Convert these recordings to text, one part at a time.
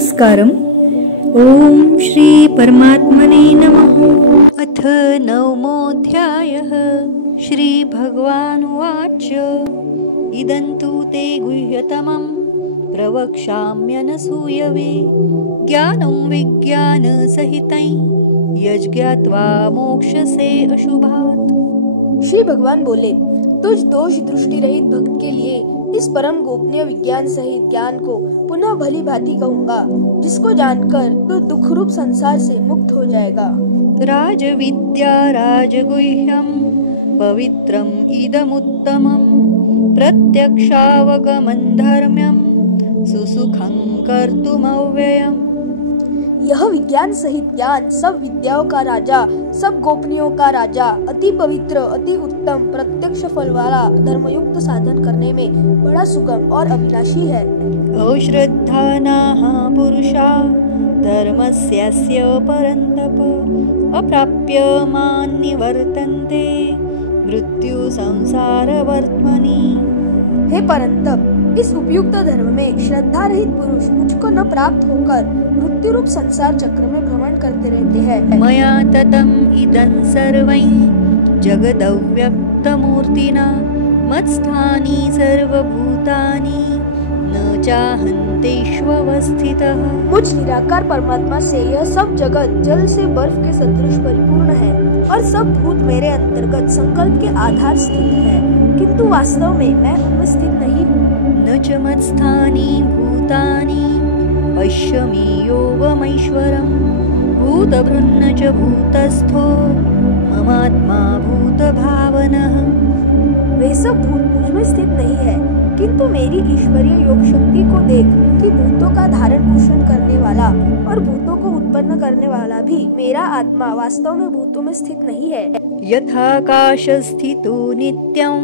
नमस्कारम्। ओम श्री परमात्मने नमः। अथ नवमोऽध्यायः। श्री भगवानुवाच इदं तु ते गुह्यतमं प्रवक्ष्याम्यनसूयवे ज्ञानं विज्ञानसहितं यज्ञात्वा मोक्षसे अशुभात्। श्री भगवान बोले, तुझ दोष दृष्टि रहित भक्त के लिए इस परम गोपनीय विज्ञान सहित ज्ञान को पुनः भली भांति कहूँगा, जिसको जानकर तू दुख रूप संसार से मुक्त हो जाएगा। राजविद्या राजगुह्यं पवित्रम् इदमुत्तमं प्रत्यक्षावगमं धर्म्यं सुसुखं कर्तुमव्ययम्। यह विज्ञान सहित ज्ञान सब विद्याओं का राजा, सब गोपनीयों का राजा, अति पवित्र, अति उत्तम, प्रत्यक्ष फल वाला, धर्मयुक्त साधन करने में बड़ा सुगम और अविनाशी है। अश्रद्धानाः पुरुषा धर्मस्यास्य परन्तप अप्राप्य मां निवर्तन्ते मृत्यु संसारवर्त्मनि। हे परंतप, इस उपयुक्त धर्म में श्रद्धा रहित पुरुष मुझको न प्राप्त होकर मृत्यु रूप संसार चक्र में भ्रमण करते रहते हैं। मया ततम् इदं सर्वं जगदव्यक्तमूर्तिना मत्स्थानि सर्वभूतानि न चाहन्तेष्वस्थितः। मुझ निराकार परमात्मा से यह सब जगत जल से बर्फ के सदृश परिपूर्ण है और सब भूत मेरे अंतर्गत संकल्प के आधार स्थित है, किंतु वास्तव में मैं उनमें स्थित नहीं हूँ। न च मत्स्थानि भूतानि पश्यमि योगमैश्वरं भूतभृन्न च भूतस्थो ममात्मा भूतभावनः। वे सब भूत मुझ में स्थित नहीं है, किंतु मेरी ईश्वरीय योग शक्ति को देख कि भूतों का धारण पोषण करने वाला और भूतों को उत्पन्न करने वाला भी मेरा आत्मा वास्तव में भूतों में स्थित नहीं है। यथाकाश स्थितो नित्यं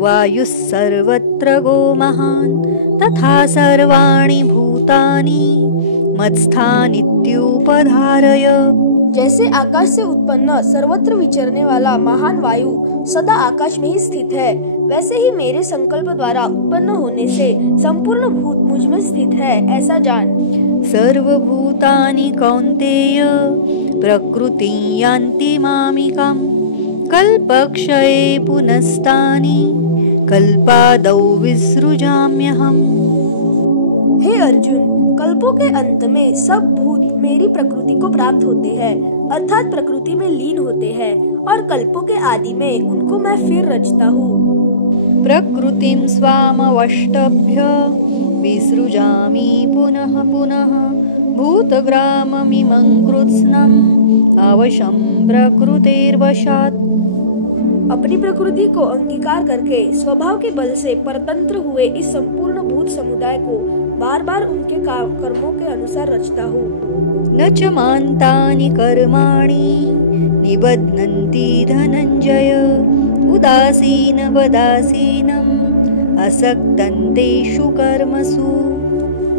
वायुः सर्वत्र गो महान् तथा सर्वाणि भूतानि मत्स्थानीत्युपधारय। जैसे आकाश से उत्पन्न सर्वत्र विचरने वाला महान वायु सदा आकाश में ही स्थित है, वैसे ही मेरे संकल्प द्वारा उत्पन्न होने से संपूर्ण भूत मुझ में स्थित है, ऐसा जान। सर्वभूतानि कौन्तेय प्रकृतिं यान्ति मामिकाम् कल्पक्षये पुनस्तानि कल्पादौ विसृजाम्यहम्। हे अर्जुन, कल्पों के अंत में सब भूत मेरी प्रकृति को प्राप्त होते हैं, अर्थात प्रकृति में लीन होते हैं, और कल्पों के आदि में उनको मैं फिर रचता हूँ। प्रकृतिं स्वामवष्टभ्य विसृजामि पुनः पुनः भूतग्राममिमं कृत्स्नम् अवशं प्रकृतेर्वशात्। अपनी प्रकृति को अंगीकार करके स्वभाव के बल से परतंत्र हुए इस संपूर्ण भूत समुदाय को बार बार उनके कर्मों के अनुसार रचता हूँ। न च मान्तानि कर्माणि निबध्नन्ति धनंजय उदासीन वदासीनम् असक्तं तेषु कर्मसु।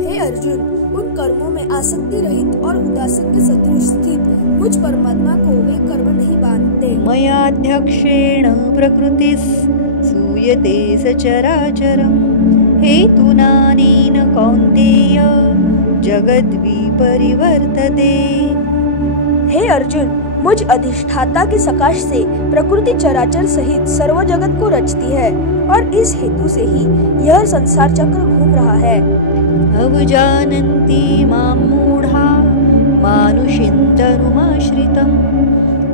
हे अर्जुन, उन कर्मों में आसक्ति रहित और उदासीन के सदृश स्थित मुझ परमात्मा को वे कर्म नहीं बांधते। मयाध्यक्षेण प्रकृतिस् सूयते सचराचरम् हेतुनानेन कौन्तेय जगद्विपरिवर्तते। हे अर्जुन, मुझ अधिष्ठाता के सकाश से प्रकृति चराचर सहित सर्व जगत को रचती है, और इस हेतु से ही यह संसार चक्र घूम रहा है। अवजानन्ति मां मूढ़ा मानुषीं तनुमाश्रितं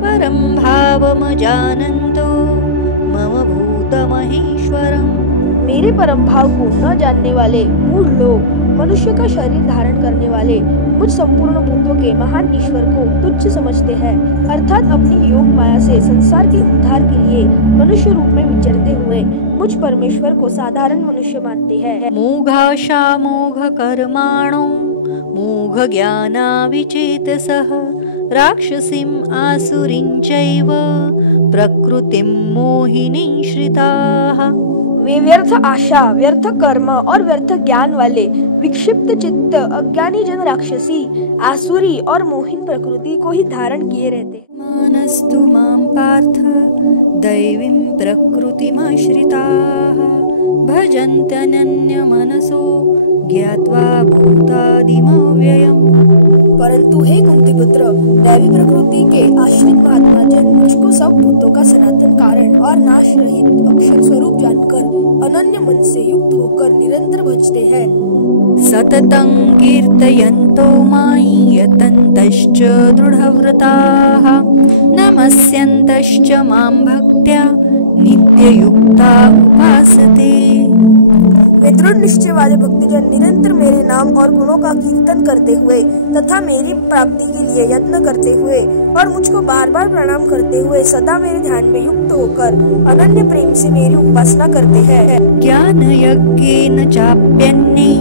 परं भावमजानन्तो मम भूतमहेश्वरम्। मेरे परम भाव को न जानने वाले मूढ़ लोग मनुष्य का शरीर धारण करने वाले मुझ संपूर्ण भूतों के महान ईश्वर को तुच्छ समझते हैं, अर्थात अपनी योग माया से संसार के उद्धार के लिए मनुष्य रूप में विचरते हुए मुझ परमेश्वर को साधारण मनुष्य मानते हैं। मोघाशा मोघ कर्माणो मोघ ज्ञाना विचेतसः राक्षसीम् आसुरीं चैव प्रकृतिं मोहिनीं श्रिताः। वे व्यर्थ आशा, व्यर्थ कर्म और व्यर्थ ज्ञान वाले विक्षिप्त चित्त अज्ञानी जन राक्षसी, आसुरी और मोहिन प्रकृति को ही धारण किए रहते। मानस्तु मां पार्थ दैवीं प्रकृतिमाश्रिताः भजन्त्यनन्यमनसो ज्ञात्वा भूतादिमव्ययम्। परंतु हे कुंतीपुत्र, दैवी प्रकृति के आश्रित महात्मा जन मुझको सब भूतों का सनातन कारण और नाश रहित अक्षर स्वरूप जानकर अनन्य मन से युक्त होकर निरंतर भजते हैं। सततं कीर्तयन्तो मां यतन्तश्च दृढव्रताः नमस्यन्तश्च मां भक्त्या नित्ययुक्ता उपासते। वे दृढ़ निश्चय वाले भक्तजन निरंतर मेरे नाम और गुणों का कीर्तन करते हुए तथा मेरी प्राप्ति के लिए यत्न करते हुए और मुझको बार बार प्रणाम करते हुए सदा मेरे ध्यान में युक्त होकर अनन्य प्रेम से मेरी उपासना करते हैं। ज्ञान यज्ञेन चाप्यन्ये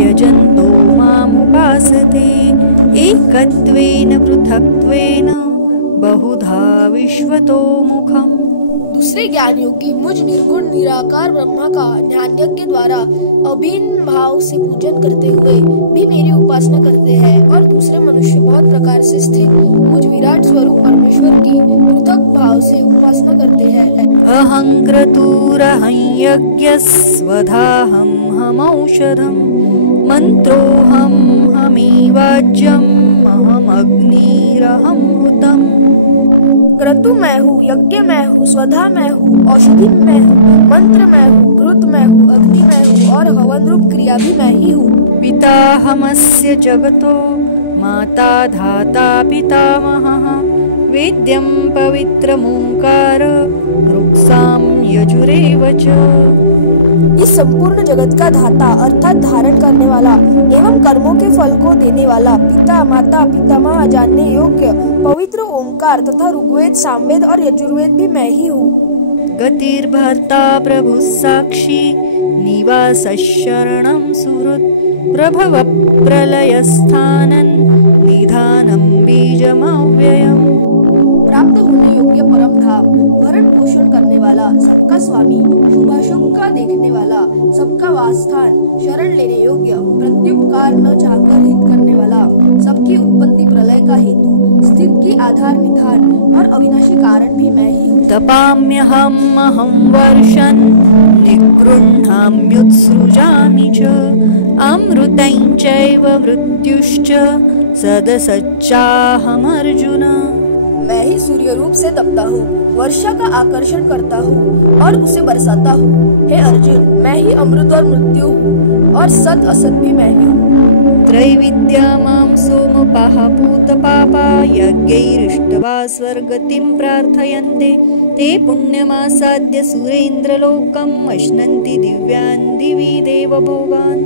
यजन्तो मामुपासते एकत्वेन पृथक्त्वेन बहुधा विश्वतो मुखम्। दूसरे ज्ञान योगी मुझ निर्गुण निराकार ब्रह्मा का ज्ञान यज्ञ द्वारा अभिन्न भाव से पूजन करते हुए भी मेरी उपासना करते हैं और दूसरे मनुष्य बहुत प्रकार से स्थित मुझ विराट स्वरूप परमेश्वर की पृथक भाव से उपासना करते हैं। अहं क्रतुरहं यज्ञस्वधाहं हमौषधं मंत्रोऽहं हमिवाज्यं अहमग्निरहं हुतम्। क्रतु मैं हूँ, यज्ञ मैं हूँ, स्वधा मैं हूँ, औषधि मैं हूँ, मंत्र मैं हूँ, घृत मैं हूँ, अग्नि मैं हूँ और हवन रूप क्रिया भी मैं ही हूँ। पिताहमस्य जगतो माता धाता पितामहः वेद्यं पवित्रमोंकार ऋक्सां यजुरेव च। इस संपूर्ण जगत का धाता अर्थात धारण करने वाला एवं कर्मों के फल को देने वाला पिता माता पितामह जानने योग्य पवित्र ओंकार तथा ऋग्वेद सामवेद और यजुर्वेद भी मैं ही हूँ। गतिर्भर्ता प्रभु साक्षी निवासशरणं सुहृत् प्रभव प्रलयस्थानं निधानं बीजमव्ययम्। प्राप्त होने योग्य परम धाम, भरण पोषण करने वाला, सबका स्वामी, शुभाशुभ का देखने वाला, सबका वासस्थान, शरण लेने योग्य, प्रत्युपकार न चाहकर हित करने वाला, सबकी उत्पत्ति प्रलय का हेतु, स्थित की आधार निधान और अविनाशी कारण भी मैं ही हूँ। तपाम्यहं वर्षन् निगृह्णाम्युत्सृजामि च अमृतं चैव मृत्युश्च सदसच्चाहमर्जुन। मैं ही सूर्य रूप से तपता हूँ, वर्षा का आकर्षण करता हूँ और उसे बरसाता हूँ। हे अर्जुन, मैं ही अमृत और मृत्यु हूँ और सत असत भी मैं ही हूँ। त्रैविद्या मां सोमपाः पूतपापा यज्ञैरिष्ट्वा स्वर्गतिं प्रार्थयन्ते ते पुण्यमासाद्य सुरेन्द्रलोकम् अश्नन्ति दिव्यान् दिवि देवभोगान्।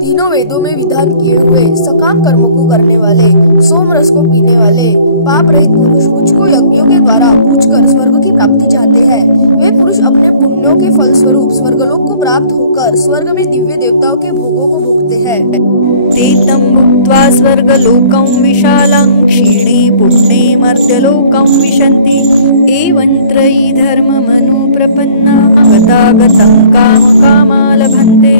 तीनों वेदों में विधान किए हुए सकाम कर्मों को करने वाले, सोम रस को पीने वाले, पाप रहित पुरुष मुझको यज्ञों के द्वारा पूजकर स्वर्ग की प्राप्ति चाहते हैं। वे पुरुष अपने पुण्यों के फल स्वरूप स्वर्गलोक को प्राप्त होकर स्वर्ग में दिव्य देवताओं के भोगों को भोगते हैं। ते तं भुक्त्वा स्वर्गलोकं विशालं क्षीणे पुण्ये मर्त्यलोकं विशन्ति एवं त्रयी धर्ममनुप्रपन्ना गतागतं कामकामा लभन्ते।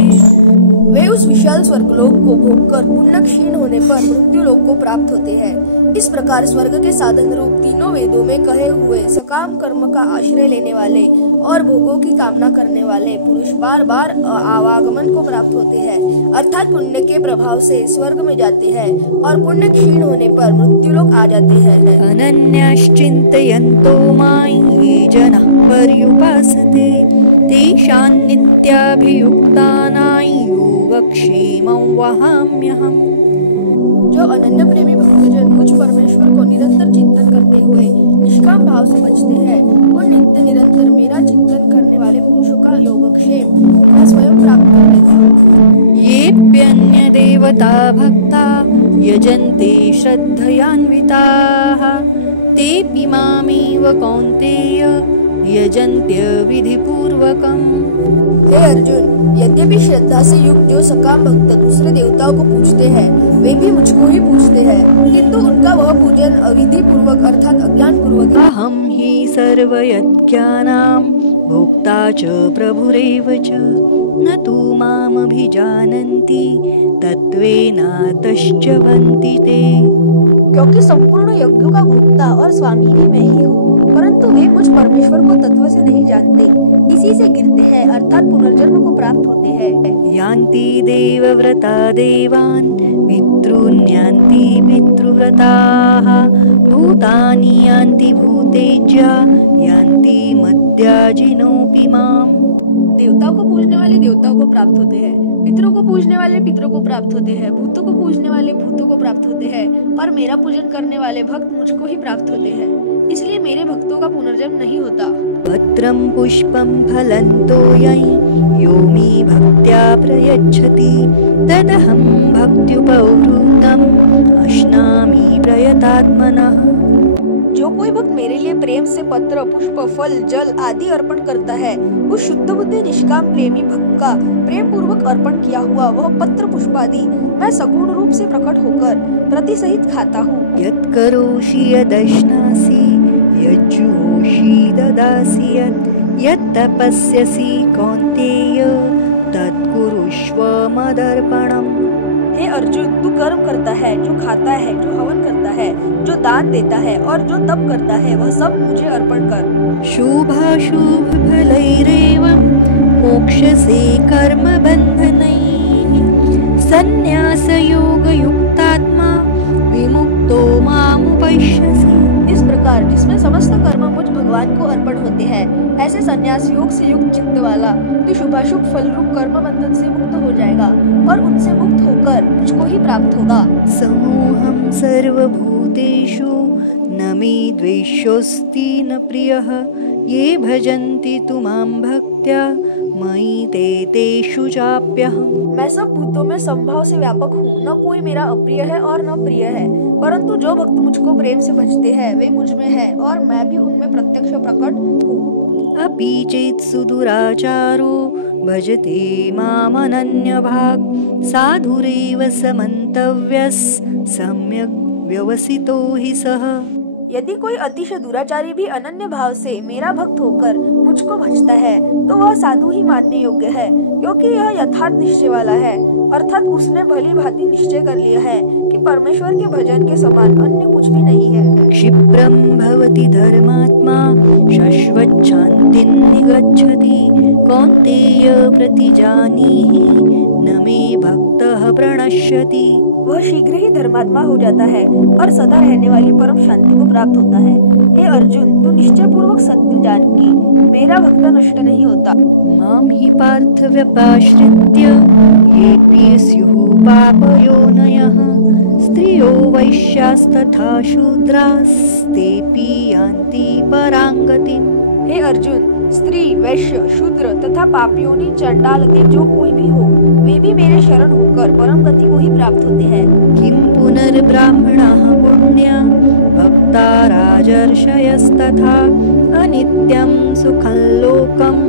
वे उस विशाल स्वर्गलोक को भोगकर पुण्य क्षीण होने पर मृत्यु लोक को प्राप्त होते हैं। इस प्रकार स्वर्ग के साधन रूप तीनों वेदों में कहे हुए सकाम कर्म का आश्रय लेने वाले और भोगों की कामना करने वाले पुरुष बार बार आवागमन को प्राप्त होते हैं, अर्थात पुण्य के प्रभाव से स्वर्ग में जाते हैं और पुण्य क्षीण होने पर मृत्यु लोक आ जाते हैं। अनन्याश्चिन्तयन्तो मां ये जनाः पर्युपासते तेषां नित्याभियुक्तानां योगक्षेमं वहाम्यहम्। जो अनन्य प्रेमी भक्तजन मुझ परमेश्वर को निरंतर चिंतन करते हुए निष्काम भाव से बचते हैं, वो नित्य निरंतर मेरा चिंतन करने वाले पुरुषों का योगक्षेम मैं स्वयं प्राप्त कर लेता हूँ। येऽप्यन्य देवता भक्ता यजन्ते श्रद्धयान्विताः तेऽपि मामेव कौन्तेय यजन्त्य विधिपूर्वकम्। हे अर्जुन, यद्यपि श्रद्धा से युक्त जो सकाम भक्त दूसरे देवताओं को पूजते हैं, वे भी मुझको ही पूजते हैं, किंतु उनका वह पूजन अविधि पूर्वक अर्थात अज्ञान पूर्वक है। अहं हि सर्वयज्ञानां भोक्ता च प्रभुरेव च न तु मामभिजानन्ति तत्त्वेनातश्च भन्ति ते। क्योंकि संपूर्ण यज्ञों का भोक्ता और स्वामी भी मैं ही हूँ, परंतु वे मुझ परमेश्वर को तत्व से नहीं जानते, इसी से गिरते हैं अर्थात पुनर्जन्म को प्राप्त होते हैं। यान्ति देवव्रता देवान् पितॄन् यान्ति पितृव्रताः भूतानि यान्ति भूतेज्या यान्ति मद्याजिनोऽपि माम्। देवताओं को पूजने वाले देवताओं को प्राप्त होते हैं, पितरों को पूजने वाले पितरों को प्राप्त होते हैं, भूतों को पूजने वाले भूतों को प्राप्त होते हैं और मेरा पूजन करने वाले भक्त मुझको ही प्राप्त होते हैं, इसलिए मेरे भक्तों का पुनर्जन्म नहीं होता। पत्रं पुष्पं फलं तोयं यो मे भक्त्या प्रयच्छति तदहं भक्त्युपहृतम् अश्नामि प्रयतात्मनः। जो कोई भक्त मेरे लिए प्रेम से पत्र, पुष्प, फल, जल आदि अर्पण करता है, उस शुद्ध बुद्धि निष्काम प्रेमी भक्त का प्रेम पूर्वक अर्पण किया हुआ वह पत्र पुष्प आदि मैं सगुण रूप से प्रकट होकर प्रति सहित खाता हूँ। यत् करोषि यदश्नासि यज्जुहोषि ददासि यत् तपस्यसि कौन्तेय तत्कुरुष्व मदर्पणम्। हे अर्जुन, तू कर्म करता है, जो खाता है, जो हवन करता है, जो दान देता है और जो तप करता है, वह सब मुझे अर्पण कर। शुभाशुभ फलैरेवं मोक्षसे कर्म बन्धनैः संन्यास योग युक्तात्मा विमुक्तो मामुपश्यसि। इस प्रकार जिसमें समस्त कर्म मुझ भगवान को अर्पण होते हैं, ऐसे संन्यास योग से युक्त चित्त वाला तो शुभाशुभ फल रूप कर्म बंधन से मुक्त हो जाएगा और उनसे मुक्त होकर मुझको ही प्राप्त होगा। समोहं सर्वभूतेषु न मे द्वेष्योऽस्ति न प्रियः ये भजन्ति तु मां भक्त्या मयि ते तेषु चाप्यहम्। मैं सब भूतों में संभाव से व्यापक हूँ, न कोई मेरा अप्रिय है और न प्रिय है, परंतु जो भक्त मुझको प्रेम से भजते हैं वे मुझ में है और मैं भी उनमें प्रत्यक्ष प्रकट हूँ। अपि चेत् सुदुराचारो भजते मामनन्यभाक् साधुरेव समन्तव्यस् सम्यक् व्यवसितो हि सः। यदि कोई अतिशय दुराचारी भी अनन्य भाव से मेरा भक्त होकर मुझको भजता है तो वह साधु ही मानने योग्य है, क्योंकि यह यथार्थ निश्चय वाला है, अर्थात उसने भली भांति निश्चय कर लिया है कि परमेश्वर के भजन के समान अन्य कुछ भी नहीं है। क्षिप्रं भवति धर्मात्मा शश्वच्छान्तिं निगच्छति कौन्तेय प्रतिजानीहि न मे भक्तः प्रणश्यति। वह शीघ्र ही धर्मात्मा हो जाता है और सदा रहने वाली परम शांति को प्राप्त होता है। हे अर्जुन, तू निश्चय पूर्वक सत्य जान कि मेरा भक्त नष्ट नहीं होता। मां हि पार्थ व्यपाश्रित्य येऽपि स्युः पापयोनयः स्त्रियो वैश्यास्तथा शूद्रास्तेऽपि यान्ति परां गतिम्। हे अर्जुन, स्त्री, वैश्य, शूद्र तथा पापियोनी, चंडालते जो कोई भी हो, वे भी मेरे शरण होकर परम गति को ही प्राप्त होते हैं। किं पुनर्ब्राह्मणाः पुण्या भक्ता राजर्षयस्तथा अनित्यं सुखं लोकम्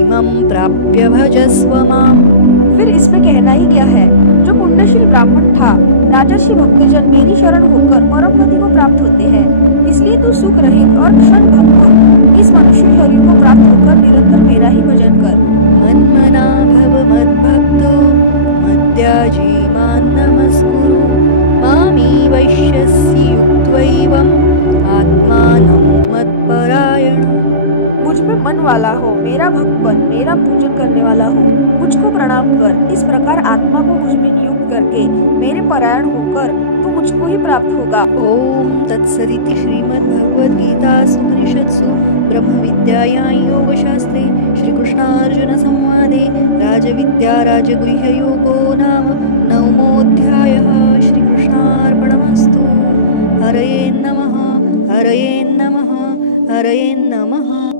इमं प्राप्य भजस्व माम्। फिर इसमें कहना ही क्या है, जो पुण्यशील ब्राह्मण था, राजर्षि भक्तजन मेरी शरण होकर परम गति को प्राप्त होते हैं, इसलिए तू सुख रहित और क्षण भंगुर इस मनुष्य शरीर को प्राप्त होकर निरंतर मेरा ही भजन कर। मन्मना भव मद्भक्तो मद्याजी मां नमस्कुरु मामी वैश्यसि युक्त्वैवम् आत्मानं मत्परायण। मुझ में मन वाला हो, मेरा भक्त बन, मेरा पूजन करने वाला हो, मुझको प्रणाम कर। इस प्रकार आत्मा को मुझ में नियुक्त करके मेरे परायण होकर तू मुझको ही प्राप्त होगा। ओम तत्सदिति श्रीमद्भगवद्गीतासु उपनिषत्सु ब्रह्मविद्यायां योगशास्त्रे श्रीकृष्णार्जुन संवादे राजविद्या राजगुह्ययोगो नाम 9मोऽध्यायः। श्रीकृष्णार्पणमस्तु। हरये नमः, हरये नमः, हरये नमः।